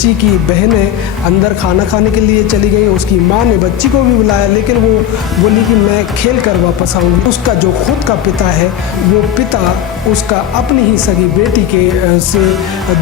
बच्ची की बहनें अंदर खाना खाने के लिए चली गई। उसकी माँ ने बच्ची को भी बुलाया, लेकिन वो बोली कि मैं खेल कर वापस आऊँगी। उसका जो खुद का पिता है, वो पिता उसका अपनी ही सगी बेटी के से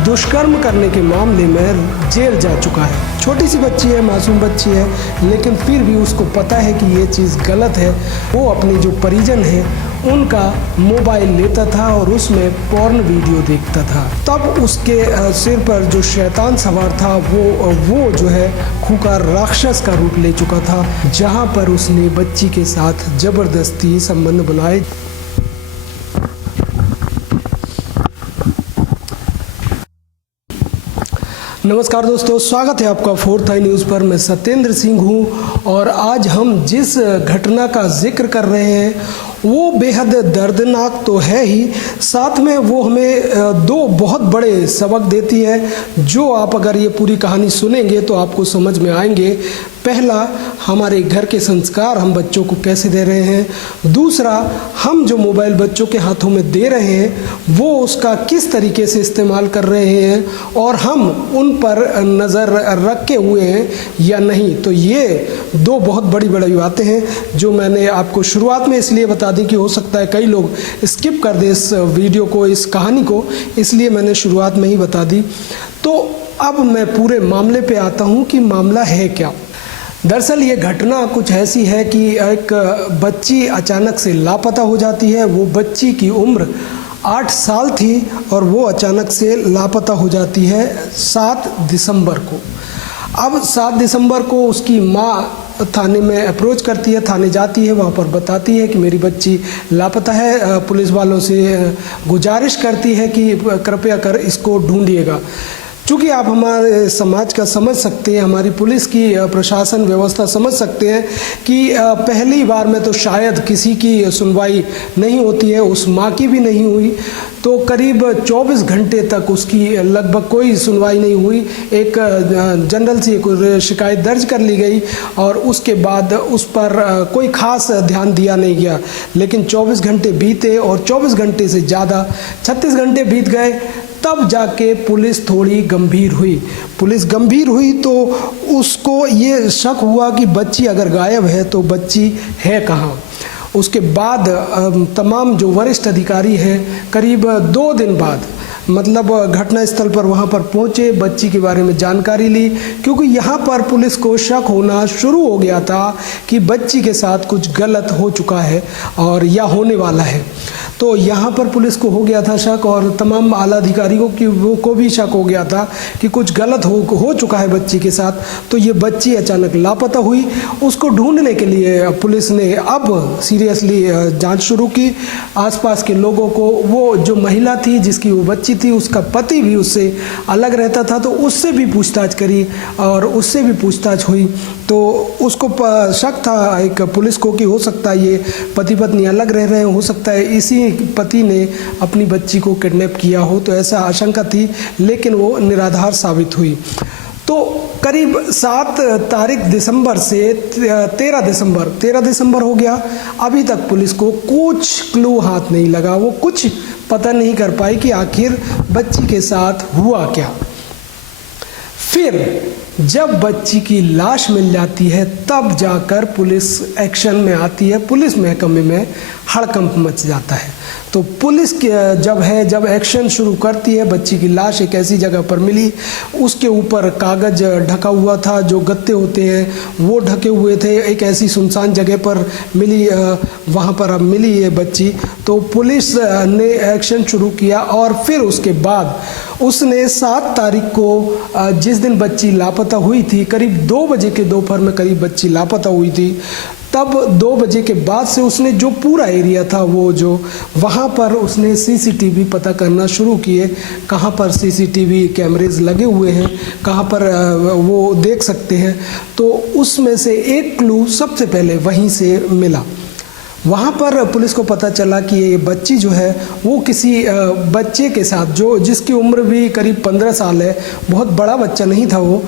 दुष्कर्म करने के मामले में जेल जा चुका है। छोटी सी बच्ची है, मासूम बच्ची है, लेकिन फिर भी उसको पता है कि ये चीज़ गलत है। वो अपने जो परिजन है उनका मोबाइल लेता था और उसमें पॉर्न वीडियो देखता था। तब उसके सिर पर जो शैतान सवार था वो जो है खूंखार राक्षस का रूप ले चुका था, जहां पर उसने बच्ची के साथ जबरदस्ती संबंध बनाए। नमस्कार दोस्तों, स्वागत है आपका फोर्थ आई न्यूज़ पर। मैं सत्येंद्र सिंह हूं और आज हम जिस घटना का जिक्र कर रहे हैं वो बेहद दर्दनाक तो है ही, साथ में वो हमें दो बहुत बड़े सबक देती है, जो आप अगर ये पूरी कहानी सुनेंगे तो आपको समझ में आएंगे। पहला, हमारे घर के संस्कार हम बच्चों को कैसे दे रहे हैं। दूसरा, हम जो मोबाइल बच्चों के हाथों में दे रहे हैं वो उसका किस तरीके से इस्तेमाल कर रहे हैं और हम उन पर नज़र रखे हुए हैं या नहीं। तो ये दो बहुत बड़ी बड़ी बातें हैं जो मैंने आपको शुरुआत में इसलिए बता दी कि हो सकता है कई लोग स्किप कर दें इस वीडियो को, इस कहानी को, इसलिए मैंने शुरुआत में ही बता दी। तो अब मैं पूरे मामले पे आता हूँ कि मामला है क्या। दरअसल ये घटना कुछ ऐसी है कि एक बच्ची अचानक से लापता हो जाती है। वो बच्ची की उम्र 8 साल थी और वो अचानक से लापता हो जाती है 7 दिसंबर को। अब 7 दिसंबर को उसकी माँ थाने में अप्रोच करती है, थाने जाती है, वहाँ पर बताती है कि मेरी बच्ची लापता है। पुलिस वालों से गुजारिश करती है कि कृपया कर इसको ढूंढिएगा। चूँकि आप हमारे समाज का समझ सकते हैं, हमारी पुलिस की प्रशासन व्यवस्था समझ सकते हैं कि पहली बार में तो शायद किसी की सुनवाई नहीं होती है, उस माँ की भी नहीं हुई। तो करीब 24 घंटे तक उसकी लगभग कोई सुनवाई नहीं हुई। एक जनरल सी शिकायत दर्ज कर ली गई और उसके बाद उस पर कोई खास ध्यान दिया नहीं गया। लेकिन 24 घंटे बीते और 24 घंटे से ज़्यादा 36 घंटे बीत गए, तब जाके पुलिस थोड़ी गंभीर हुई। पुलिस गंभीर हुई तो उसको ये शक हुआ कि बच्ची अगर गायब है तो बच्ची है कहाँ। उसके बाद तमाम जो वरिष्ठ अधिकारी हैं करीब 2 दिन बाद मतलब घटनास्थल पर वहाँ पर पहुँचे, बच्ची के बारे में जानकारी ली, क्योंकि यहाँ पर पुलिस को शक होना शुरू हो गया था कि बच्ची के साथ कुछ गलत हो चुका है और या होने वाला है। तो यहाँ पर पुलिस को हो गया था शक और तमाम आला अधिकारियों को भी शक हो गया था कि कुछ गलत हो चुका है बच्ची के साथ। तो ये बच्ची अचानक लापता हुई। उसको ढूंढने के लिए पुलिस ने अब सीरियसली जांच शुरू की। आसपास के लोगों को, वो जो महिला थी जिसकी वो बच्ची थी, उसका पति भी उससे अलग रहता था, तो उससे भी पूछताछ करी और उससे भी पूछताछ हुई। तो उसको शक था एक पुलिस को कि हो सकता है ये पति पत्नी अलग रह रहे हैं, हो सकता है इसी पति ने अपनी बच्ची को किडनैप किया हो, तो ऐसा आशंका थी, लेकिन वो निराधार साबित हुई। तो करीब 7 तारीख दिसंबर से 13 दिसंबर हो गया, अभी तक पुलिस को कुछ क्लू हाथ नहीं लगा। वो कुछ पता नहीं कर पाई कि आखिर बच्ची के साथ हुआ क्या। फिर जब बच्ची की लाश मिल जाती है तब जाकर पुलिस एक्शन में आती है। पुलिस महकमे में हड़कंप मच जाता है। तो पुलिस जब एक्शन शुरू करती है, बच्ची की लाश एक ऐसी जगह पर मिली, उसके ऊपर कागज ढका हुआ था, जो गत्ते होते हैं वो ढके हुए थे। एक ऐसी सुनसान जगह पर मिली, वहाँ पर अब मिली ये बच्ची। तो पुलिस ने एक्शन शुरू किया और फिर उसके बाद उसने 7 तारीख को, जिस दिन बच्ची लापता हुई थी, करीब 2 बजे के दोपहर में करीब बच्ची लापता हुई थी, तब 2 बजे के बाद से उसने जो पूरा एरिया था वो जो वहाँ पर उसने सीसीटीवी पता करना शुरू किए। कहाँ पर सीसीटीवी कैमरेज लगे हुए हैं, कहाँ पर वो देख सकते हैं। तो उसमें से एक क्लू सबसे पहले वहीं से मिला। वहाँ पर पुलिस को पता चला कि ये बच्ची जो है वो किसी बच्चे के साथ, जिसकी उम्र भी करीब 15 साल है, बहुत बड़ा बच्चा नहीं था वो,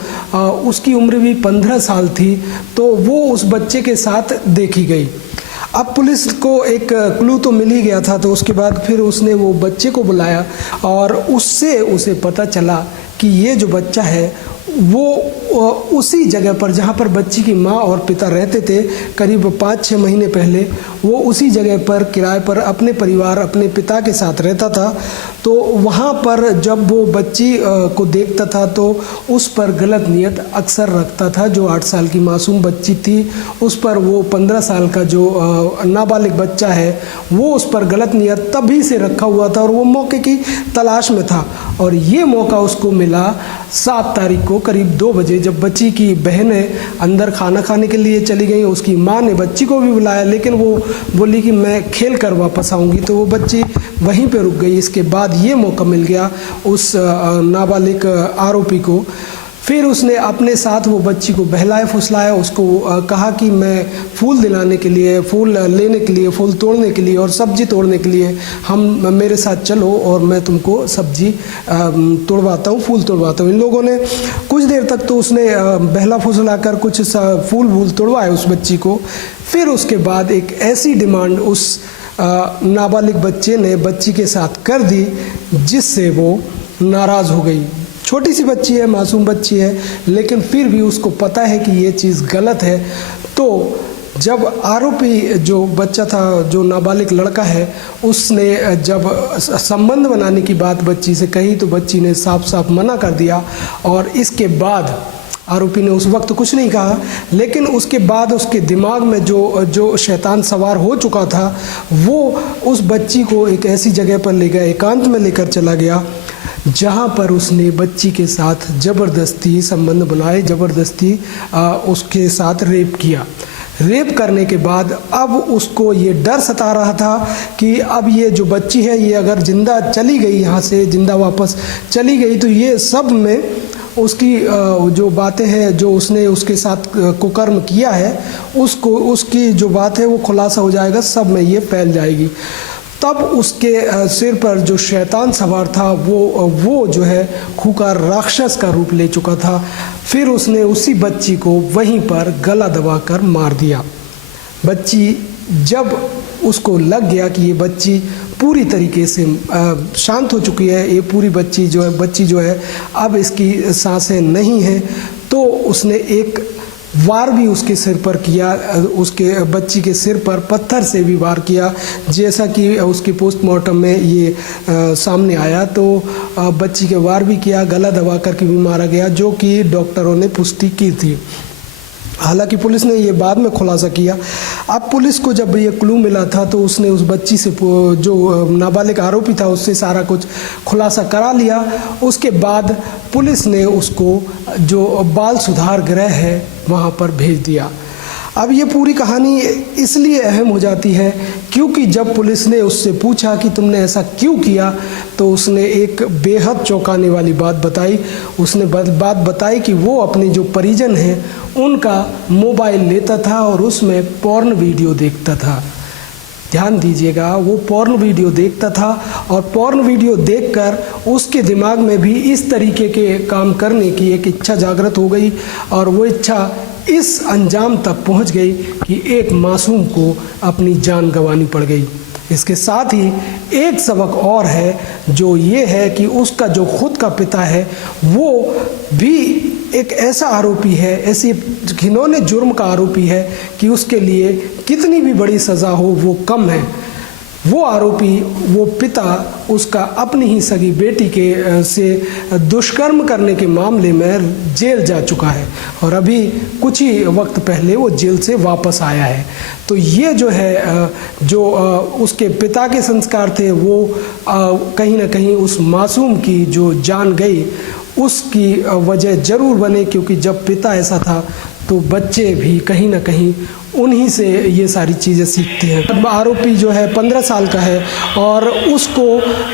उसकी उम्र भी 15 साल थी, तो वो उस बच्चे के साथ देखी गई। अब पुलिस को एक क्लू तो मिल ही गया था, तो उसके बाद फिर उसने वो बच्चे को बुलाया और उससे उसे पता चला कि ये जो बच्चा है वो उसी जगह पर जहाँ पर बच्ची की माँ और पिता रहते थे करीब 5-6 महीने पहले, वो उसी जगह पर किराए पर अपने परिवार अपने पिता के साथ रहता था। तो वहाँ पर जब वो बच्ची को देखता था तो उस पर गलत नियत अक्सर रखता था। जो 8 साल की मासूम बच्ची थी उस पर वो 15 साल का जो नाबालिग बच्चा है वो उस पर गलत नियत तभी से रखा हुआ था और वो मौके की तलाश में था। और ये मौका उसको मिला 7 तारीख को करीब 2 बजे, जब बच्ची की बहनें अंदर खाना खाने के लिए चली गई। उसकी माँ ने बच्ची को भी बुलाया, लेकिन वो बोली कि मैं खेल कर वापस आऊँगी, तो वो बच्ची वहीं पे रुक गई। इसके बाद ये मौका मिल गया उस नाबालिग आरोपी को। फिर उसने अपने साथ वो बच्ची को बहलाया फुसलाया, उसको कहा कि मैं फूल दिलाने के लिए, फूल लेने के लिए, फूल तोड़ने के लिए और सब्जी तोड़ने के लिए हम मेरे साथ चलो और मैं तुमको सब्जी तोड़वाता हूँ, फूल तोड़वाता हूँ। इन लोगों ने कुछ देर तक तो उसने बहला फुसला कर कुछ फूल वूल तोड़वाए उस बच्ची को। फिर उसके बाद एक ऐसी डिमांड उस नाबालिग बच्चे ने बच्ची के साथ कर दी जिससे वो नाराज़ हो गई। छोटी सी बच्ची है, मासूम बच्ची है, लेकिन फिर भी उसको पता है कि ये चीज़ गलत है। तो जब आरोपी जो बच्चा था, जो नाबालिग लड़का है, उसने जब संबंध बनाने की बात बच्ची से कही तो बच्ची ने साफ साफ मना कर दिया। और इसके बाद आरोपी ने उस वक्त कुछ नहीं कहा, लेकिन उसके बाद उसके दिमाग में जो शैतान सवार हो चुका था वो उस बच्ची को एक ऐसी जगह पर ले गया, एकांत में लेकर चला गया, जहाँ पर उसने बच्ची के साथ ज़बरदस्ती संबंध बनाए, ज़बरदस्ती उसके साथ रेप किया। रेप करने के बाद अब उसको ये डर सता रहा था कि अब ये जो बच्ची है ये अगर ज़िंदा चली गई, यहाँ से ज़िंदा वापस चली गई, तो ये सब में उसकी जो बातें हैं, जो उसने उसके साथ कुकर्म किया है, उसकी जो बात है वो खुलासा हो जाएगा, सब में ये फैल जाएगी। तब उसके सिर पर जो शैतान सवार था वो जो है खूंखार राक्षस का रूप ले चुका था। फिर उसने उसी बच्ची को वहीं पर गला दबाकर मार दिया। बच्ची जब उसको लग गया कि ये बच्ची पूरी तरीके से शांत हो चुकी है, ये पूरी बच्ची जो है अब इसकी सांसें नहीं हैं, तो उसने एक वार भी उसके सिर पर किया, उसके बच्ची के सिर पर पत्थर से भी वार किया, जैसा कि उसकी पोस्टमार्टम में ये सामने आया। तो बच्ची के वार भी किया, गला दबा कर के भी मारा गया, जो कि डॉक्टरों ने पुष्टि की थी। हालांकि पुलिस ने ये बाद में खुलासा किया। अब पुलिस को जब ये क्लू मिला था तो उसने उस बच्ची से, जो नाबालिग आरोपी था, उससे सारा कुछ खुलासा करा लिया। उसके बाद पुलिस ने उसको जो बाल सुधार गृह है वहाँ पर भेज दिया। अब ये पूरी कहानी इसलिए अहम हो जाती है क्योंकि जब पुलिस ने उससे पूछा कि तुमने ऐसा क्यों किया, तो उसने एक बेहद चौंकाने वाली बात बताई। उसने बात बताई कि वो अपने जो परिजन हैं उनका मोबाइल लेता था और उसमें पॉर्न वीडियो देखता था। ध्यान दीजिएगा, वो पॉर्न वीडियो देखता था और पॉर्न वीडियो देखकर उसके दिमाग में भी इस तरीके के काम करने की एक इच्छा जागृत हो गई और वो इच्छा इस अंजाम तक पहुंच गई कि एक मासूम को अपनी जान गंवानी पड़ गई। इसके साथ ही एक सबक और है, जो ये है कि उसका जो खुद का पिता है वो भी एक ऐसा आरोपी है, ऐसी घिनौने जुर्म का आरोपी है कि उसके लिए कितनी भी बड़ी सज़ा हो वो कम है। वो आरोपी, वो पिता उसका अपनी ही सगी बेटी के से दुष्कर्म करने के मामले में जेल जा चुका है और अभी कुछ ही वक्त पहले वो जेल से वापस आया है। तो ये जो है जो उसके पिता के संस्कार थे वो कहीं ना कहीं उस मासूम की जो जान गई उसकी वजह ज़रूर बने, क्योंकि जब पिता ऐसा था तो बच्चे भी कहीं ना कहीं उन्हीं से ये सारी चीज़ें सीखते हैं। अब आरोपी जो है 15 साल का है और उसको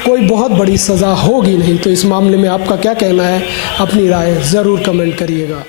कोई बहुत बड़ी सज़ा होगी नहीं। तो इस मामले में आपका क्या कहना है? अपनी राय ज़रूर कमेंट करिएगा।